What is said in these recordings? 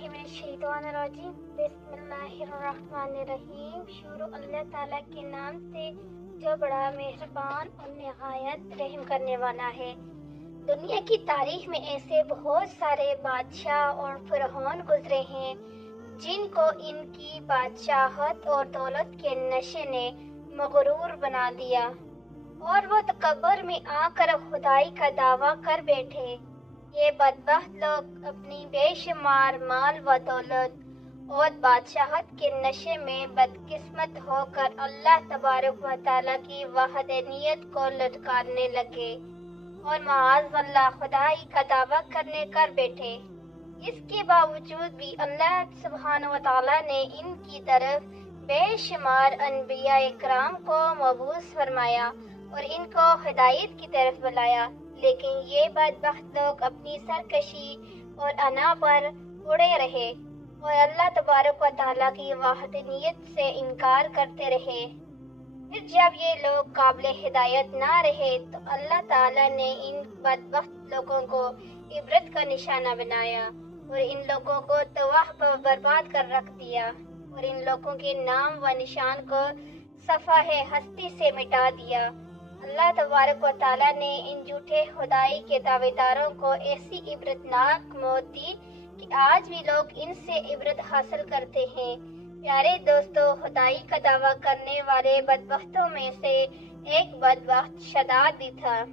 बिस्मिल्लाहिर्रहमानिर्रहीम। बिस्मिल्लाहिर्रहमानिर्रहीम। शुरू अल्लाह ताला के नाम से जो बड़ा मेहरबान और निहायत रहम करने वाला है। दुनिया की तारीख में ऐसे बहुत सारे बादशाह और फिरौन गुजरे हैं जिनको इनकी बादशाहत और दौलत के नशे ने मगरूर बना दिया और वो तकब्बुर में आकर खुदाई का दावा कर बैठे। ये बदबख्त लोग अपनी बेशुमार माल व दौलत और बादशाहत के नशे में बदकिस्मत होकर अल्लाह तबारक व तआला की वहदानियत को ललकारने लगे और माअज़ल्लाह खुदाई का दावा करने कर बैठे। इसके बावजूद भी अल्लाह सुब्हानहू व तआला ने इनकी तरफ बेशुमार अनबिया इकराम को मबूस फरमाया और इनको हिदायत की तरफ बुलाया, लेकिन ये बदबख्त लोग अपनी सरकशी और अना पर उड़े रहे और अल्लाह तबारक व तआला की वहदानियत से इनकार करते रहे। फिर जब ये लोग काबिल हिदायत ना रहे तो अल्लाह ताला ने इन बदबख्त लोगों को इबरत का निशाना बनाया और इन लोगों को तबाह बर्बाद कर रख दिया और इन लोगों के नाम व निशान को सफ़ाहे हस्ती से मिटा दिया। अल्लाह तबारक व तआला ने इन झूठे खुदाई के दावेदारों को ऐसी इबरतनाक मौत दी कि आज भी लोग इनसे इबरत हासिल करते हैं। प्यारे दोस्तों, खुदाई का दावा करने वाले बदबख्तों में से एक बदबख्त शदाद भी था,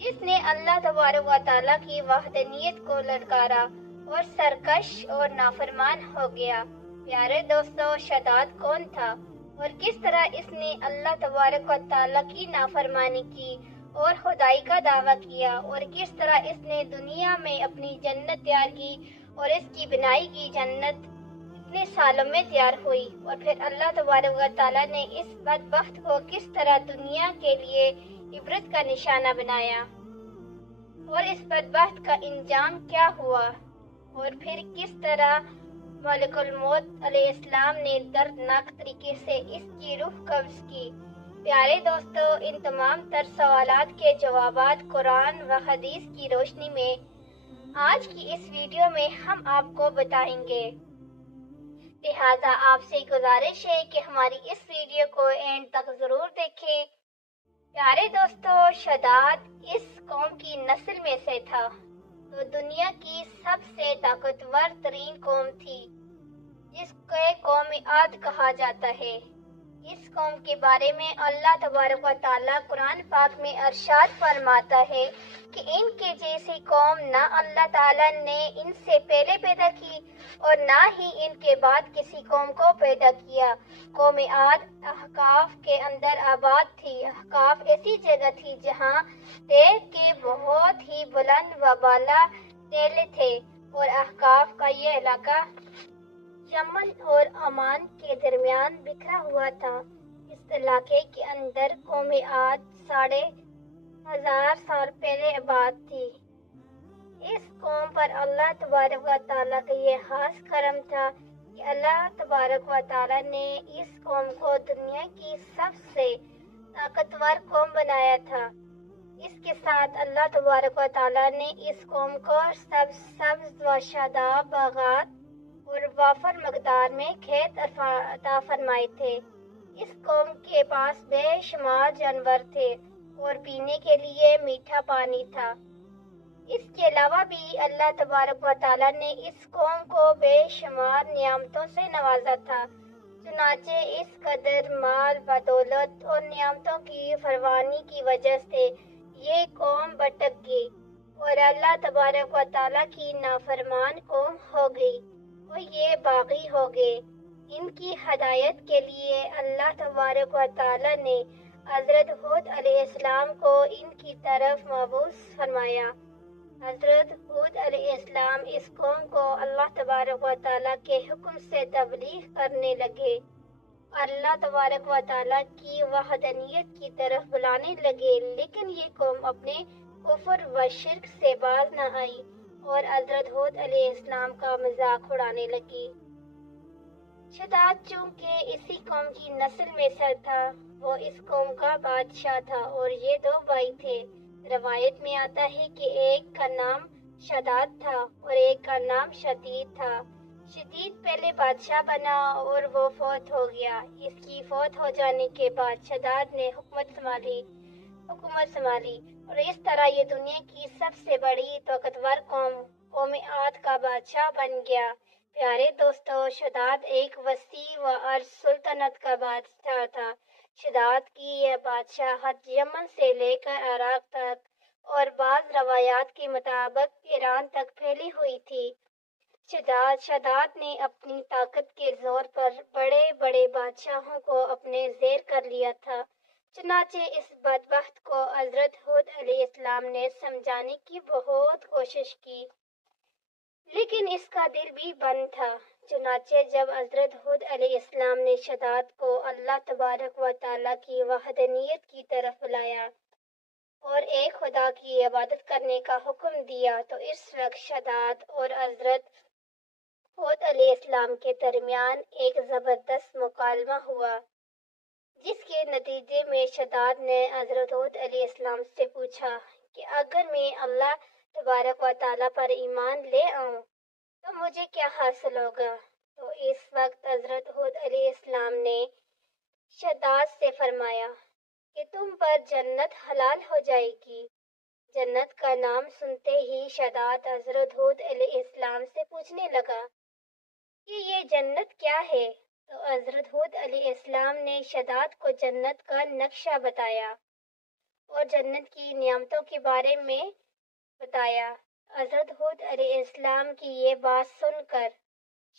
जिसने अल्लाह तबारक व तआला की वहदानियत को ललकारा और सरकश और नाफरमान हो गया। प्यारे दोस्तों, शदाद कौन था और किस तरह इसने अल्लाह तबारक व तआला की नाफरमानी की और खुदाई का दावा किया और किस तरह इसने दुनिया में अपनी जन्नत तैयार की और इसकी बनाई की जन्नत इतने सालों में तैयार हुई और फिर अल्लाह तबारक व तआला ने इस बदबख्त को किस तरह दुनिया के लिए इबरत का निशाना बनाया और इस बदबख्त का इंजाम क्या हुआ और फिर किस तरह मलिकुल मौत अलैहिस्सलाम ने दर्दनाक तरीके से इसकी रूह कब्ज की। प्यारे दोस्तों, इन तमाम तर सवालात के जवाबात कुरान व हदीस की रोशनी में आज की इस वीडियो में हम आपको बताएंगे। लिहाजा आपसे गुजारिश है कि हमारी इस वीडियो को एंड तक जरूर देखें। प्यारे दोस्तों, शदाद इस कौम की नस्ल में से था तो दुनिया की सबसे ताकतवर तरीन कौम थी, जिसको कौम आद कहा जाता है। इस कौम के बारे में अल्लाह तबारक व तआला कुरान पाक में अरशाद फरमाता है कि इनके जैसी कौम ना अल्लाह ताला ने इनसे पहले पैदा की और ना ही इनके बाद किसी कौम को पैदा किया। कौम आद अहकाफ के अंदर आबाद थी। अहकाफ ऐसी जगह थी जहाँ तेल के बहुत ही बुलंद व बाला टेले थे और अहकाफ का ये इलाका यमन और ओमान के दरमियान बिखरा हुआ था। इस इलाके के अंदर कौम आद 1500 साल पहले आबाद थी। इस कौम पर अल्लाह तबारक व तआला का ये खास करम था कि अल्लाह तबारक व तआला ने इस कौम को दुनिया की सबसे ताकतवर कौम बनाया था। इसके साथ अल्लाह तबारक व तआला ने इस कौम को सब्ज व शादाब बागात और वाफर मकदार में खेत अता फरमाए थे। इस कौम के पास बेशुमार जानवर थे और पीने के लिए मीठा पानी था। इसके अलावा भी अल्लाह तबारक व तआला ने इस कौम को बेशुमार नियामतों से नवाजा था। चुनाचे इस कदर माल व दौलत और नियामतों की फरमानी की वजह से ये कौम भटक गई और अल्लाह तबारक व तआला की नाफरमान कौम हो गई और ये बागी हो गए। इनकी हदायत के लिए अल्लाह तबारक व तआला ने हजरत हूद अलैहिस्सलाम को इनकी तरफ मबूस फरमाया। हजरत हूद अलैहिस्सलाम इस कौम को अल्लाह तबारक व तआला के हुक्म से तबलीग करने लगे, अल्लाह तबारक व तआला की वहदानियत की तरफ बुलाने लगे, लेकिन ये कौम अपने कुफ्र व शिर्क से बाज न आई और हजरत हूद अलैहिस्सलाम का मजाक उड़ाने लगी। शदाद चूंकि इसी कौम की नस्ल में से था, वो इस कौम का बादशाह था और ये दो भाई थे। रवायत में आता है कि एक का नाम शदाद था और एक का नाम शदीद था। शदीद पहले बादशाह बना और वो फौत हो गया। इसकी फौत हो जाने के बाद शदाद ने हुकूमत संभाली और इस तरह ये दुनिया की सबसे बड़ी ताकतवर कौम आद का बादशाह बन गया। प्यारे दोस्तों, शदाद एक वसी व अर्ज सुल्तनत का बादशाह था। शदाद की यह बादशाहत यमन से लेकर इराक तक और बाज़ रवायात के मुताबिक ईरान तक फैली हुई थी। शदाद ने अपनी ताकत के जोर पर बड़े बड़े बादशाहों को अपने ज़ेर कर लिया था। चुनाचे इस बदबख्त को हज़रत हूद अलैहिस्सलाम ने समझाने की बहुत कोशिश की, लेकिन इसका दिल भी बंद था। चुनाचे जब हज़रत हूद अलैहिस्सलाम ने शदाद को अल्लाह तबारक व तआला की वहदानियत की तरफ बुलाया और एक खुदा की इबादत करने का हुक्म दिया, तो इस वक्त शदाद और हज़रत हूद अलैहिस्सलाम के दरमियान एक ज़बरदस्त मुकालमा हुआ, जिसके नतीजे में शदाद ने हज़रत हूद अलैहिस्सलाम से पूछा कि अगर मैं अल्लाह तबारक व तआला पर ईमान ले आऊं तो मुझे क्या हासिल होगा। तो इस वक्त हज़रत हूद अलैहिस्सलाम ने शदाद से फरमाया कि तुम पर जन्नत हलाल हो जाएगी। जन्नत का नाम सुनते ही शदाद हज़रत हूद अलैहिस्सलाम से पूछने लगा कि ये जन्नत क्या है। तो हज़रत हूद अलैहिस्सलाम ने शदाद को जन्नत का नक्शा बताया और जन्नत की नियामतों के बारे में बताया। हज़रत हूद अलैहिस्सलाम की ये बात सुनकर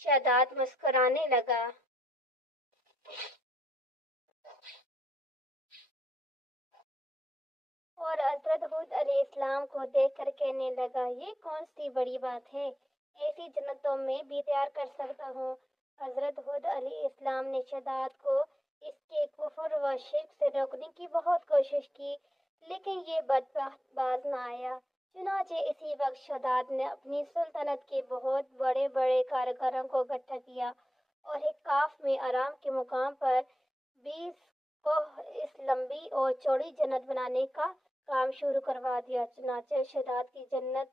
शदाद मुस्कुराने लगा और हज़रत हूद अलैहिस्सलाम को देखकर कहने लगा, ये कौन सी बड़ी बात है, ऐसी जन्नत तो मैं भी तैयार कर सकता हूँ। हज़रत हूद अलैहिस्सलाम ने शदाद को इसके कुफ्र व शिर्क से रोकने की बहुत कोशिश की, लेकिन ये बदबख्त बाज न आया। चुनाचे इसी वक्त शदाद ने अपनी सुल्तनत के बहुत बड़े बड़े कारीगरों को इकट्ठा किया और एक काफ में आराम के मुकाम पर 20 को इस लंबी और चौड़ी जन्नत बनाने का काम शुरू करवा दिया। चुनाचे शदाद की जन्नत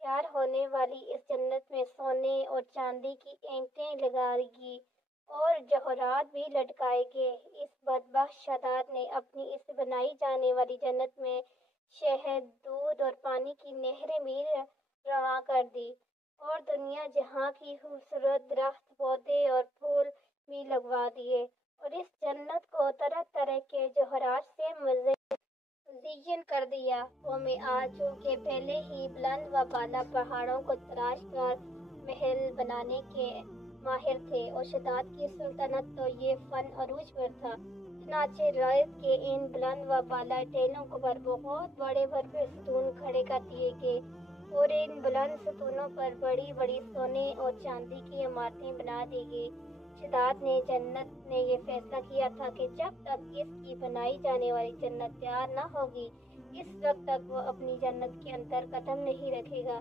तैयार होने वाली इस जन्नत में सोने और चांदी की ईंटें लगाएगी और जौहरात भी लटकाए गए। इस बदबख्त शदाद ने अपनी इस बनाई जाने वाली जन्नत में शहद, दूध और पानी की नहरें भी रवा कर दी और दुनिया जहाँ की खूबसूरत दरख्त, पौधे और फूल भी लगवा दिए और इस जन्नत को तरह तरह के जौहरात से मुज़य्यन कर दिया। कौम आद के पहले ही बुलंद व बाला पहाड़ों को तराश कर महल बनाने के माहिर थे और शदाद की सुल्तनत तो ये फन अरूज पर था। चुनाचे रात के इन बुलंद व बाला टेलों पर बहुत बड़े बड़े सतून खड़े कर दिए गए और इन बुलंद सतूनों पर बड़ी बड़ी सोने और चांदी की इमारतें बना दी गई। शदाद ने जन्नत ने यह फैसला किया था कि जब तक इसकी बनाई जाने वाली जन्नत तैयार न होगी, इस वक्त तक वो अपनी जन्नत के अंदर कदम नहीं रखेगा।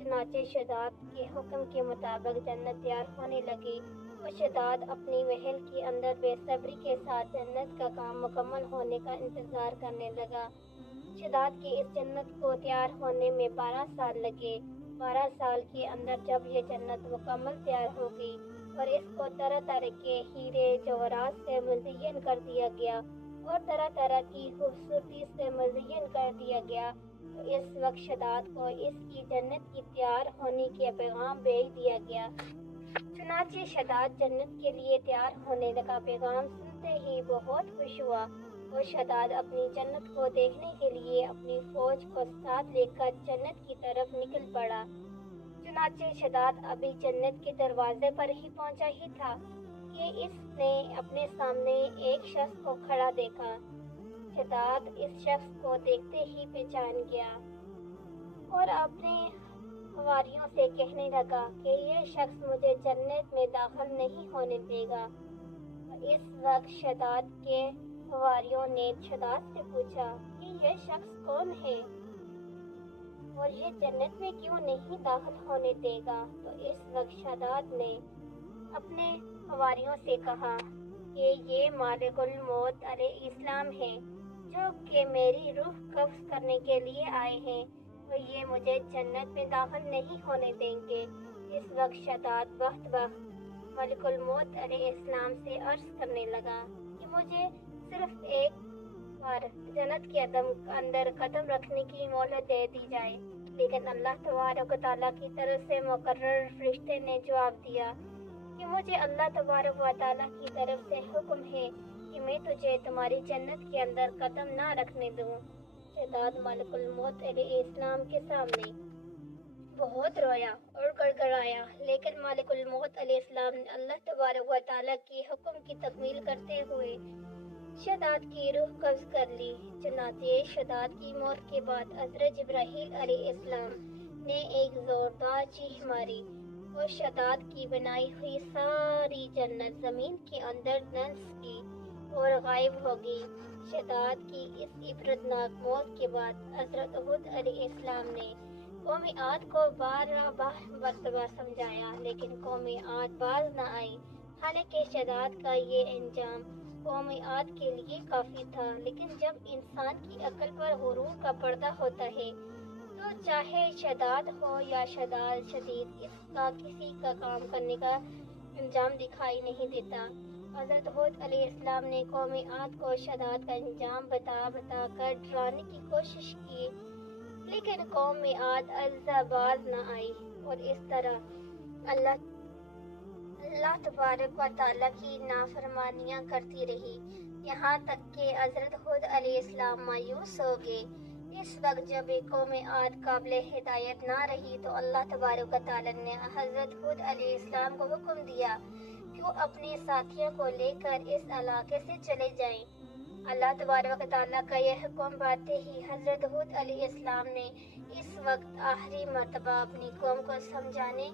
चुनाचे शदाद के हुक्म के मुताबिक जन्नत तैयार होने लगी और शदाद अपनी महल के अंदर बेसब्री के साथ जन्नत का काम मुकम्मल होने का इंतज़ार करने लगा। शदाद की इस जन्नत को तैयार होने में 12 साल लगे। 12 साल के अंदर जब यह जन्नत मुकम्मल तैयार हो गई और इसको तरह तरह के हीरे जवाहरात से मुज़य्यन कर दिया गया और तरह तरह की खूबसूरती से मुज़य्यन कर दिया गया, तो इस वक्त शदाद को इसकी जन्नत की तैयार होने के पैगाम भेज दिया गया। चुनाचे शदाद जन्नत के लिए तैयार होने का पैगाम सुनते ही बहुत खुश हुआ और शदाद अपनी जन्नत को देखने के लिए अपनी फौज को साथ लेकर जन्नत की तरफ निकल पड़ा। चुनाचे शदाद अभी जन्नत के दरवाजे पर ही पहुंचा ही था कि इसने अपने सामने एक शख्स को खड़ा देखा। शदाद इस शख्स को देखते ही पहचान गया और अपने हवारियों से कहने लगा कि यह शख्स मुझे जन्नत में दाखिल नहीं होने देगा। इस वक्त शदाद के हवारियों ने शदाद से पूछा कि यह शख्स कौन है और ये जन्नत में क्यों नहीं दाखिल होने देगा। तो इस वक्त शदाद ने अपने हवारियों से कहा कि ये मालिकुल मौत अलैहिस्सलाम हैं, जो कि मेरी रूह कब्ज़ करने के लिए आए हैं اور یہ مجھے جنت میں داخل نہیں ہونے دیں گے۔ اس وقت شداد بخت ملک الموت علیہ السلام سے عرض کرنے لگا کہ مجھے صرف ایک بار جنت کے اندر قدم رکھنے کی مہلت دے دی جائے، لیکن اللہ تبارک و تعالیٰ کی طرف سے مقرر فرشتے نے جواب دیا کہ مجھے اللہ تبارک و تعالیٰ کی طرف سے حکم ہے کہ میں تجھے تمہاری جنت کے اندر قدم نہ رکھنے دوں۔ شداد ملک الموت علیہ السلام کے سامنے بہت رویا اور گڑ گڑایا، لیکن ملک الموت علیہ السلام نے اللہ تبارک و تعالیٰ کے حکم کی تکمیل کرتے ہوئے شداد کی روح قبض کر لی۔ چنانچہ شداد کی موت کے بعد حضرت جبرائیل علیہ السلام نے ایک زوردار چیخ ماری اور شداد کی بنائی ہوئی ساری جنت زمین کے اندر دھنس کی اور غائب ہو گئی۔ شداد کی اس عبرتناک موت کے بعد حضرت ہود علیہ السلام نے قوم عاد کو بار مرتبہ سمجھایا، لیکن قوم عاد باز نہ آئی۔ حالانکہ شداد کا یہ انجام قوم عاد کے لیے کافی تھا، لیکن جب انسان کی عقل پر غرور کا پردہ ہوتا ہے تو چاہے شداد ہو یا شداد شدید، اس کا کسی کا کام کرنے کا انجام دکھائی نہیں دیتا۔ حضرت ہود علیہ السلام نے قوم عاد کو شداد کا انجام بتا کر ڈرانے کی کوشش کی، لیکن قوم عاد الزا باز نہ آئی اور اس طرح اللہ تبارک و تعالیٰ کی نافرمانیاں کرتی رہی، یہاں تک کہ حضرت ہود علیہ السلام مایوس ہو گئے۔ اس وقت جب قوم عاد قابل ہدایت نہ رہی تو اللہ تبارک و تعالیٰ نے حضرت ہود علیہ السلام کو حکم دیا کہ وہ اپنے ساتھیوں کو لے کر اس علاقے سے چلے جائیں۔ اللہ تبارک و تعالیٰ کا یہ حکم پاتے ہی حضرت ہود علیہ السلام نے اس وقت آخری مرتبہ اپنی قوم کو سمجھانے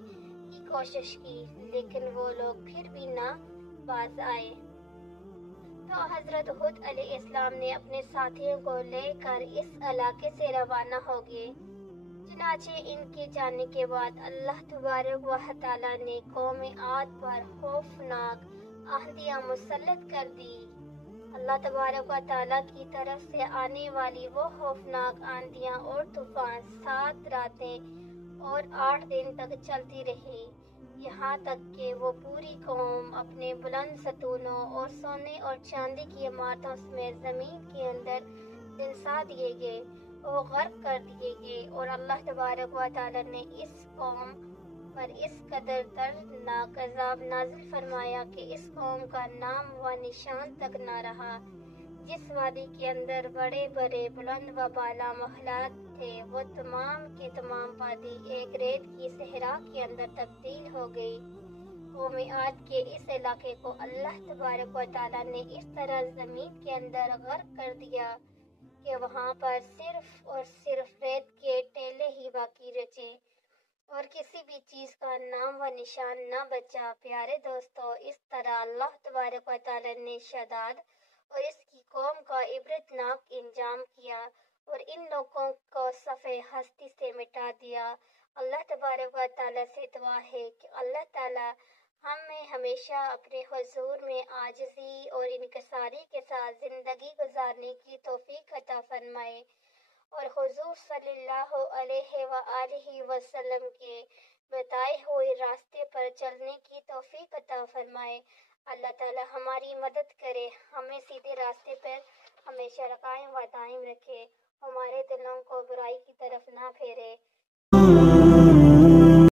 کی کوشش کی، لیکن وہ لوگ پھر بھی نہ باز آئے۔ تو حضرت ہود علیہ السلام نے اپنے ساتھیوں کو لے کر اس علاقے سے روانہ ہو گئے۔ چنانچہ ان کے جانے کے بعد اللہ تبارک و تعالیٰ نے قوم عاد پر خوفناک آندھیاں مسلط کر دی۔ اللہ تبارک و تعالیٰ کی طرف سے آنے والی وہ خوفناک آندھیاں اور طوفان 7 راتیں اور 8 دن تک چلتی رہی، یہاں تک کہ وہ پوری قوم اپنے بلند ستونوں اور سونے اور چاندی کی عمارتوں سمیت زمین کے اندر دنسا دیے گئے اور غرق کر دیے گئے، اور اللہ تبارک و تعالیٰ نے اس قوم پر اس قدر دردناک عذاب نازل فرمایا کہ اس قوم کا نام و نشان تک نہ رہا۔ جس وادی کے اندر بڑے بڑے بلند و بالا محلات تھے، وہ تمام کے تمام وادی ایک ریت کی صحرا کے اندر تبدیل ہو گئی۔ قوم عاد کے اس علاقے کو اللہ تبارک و تعالیٰ نے اس طرح زمین کے اندر غرق کر دیا کہ وہاں پر صرف اور صرف ریت کے ٹیلے ہی باقی بچے اور کسی بھی چیز کا نام و نشان نہ بچا۔ پیارے دوستو، اس طرح اللہ تبارک و تعالیٰ نے شداد اور اس کی قوم کا عبرتناک انجام کیا اور ان لوگوں کو صفحہ ہستی سے مٹا دیا۔ اللہ تبارک و تعالیٰ سے دعا ہے کہ اللہ تعالیٰ ہمیں ہمیشہ اپنے حضور میں عاجزی اور انکساری کے ساتھ زندگی گزارنے کی توفیق عطا فرمائے اور حضور صلی اللہ علیہ وآلہ وسلم کے بتائے ہوئے راستے پر چلنے کی توفیق عطا فرمائے۔ اللہ تعالیٰ ہماری مدد کرے، ہمیں سیدھے راستے پر ہمیشہ قائم و دائم رکھے، ہمارے دلوں کو برائی کی طرف نہ پھیرے۔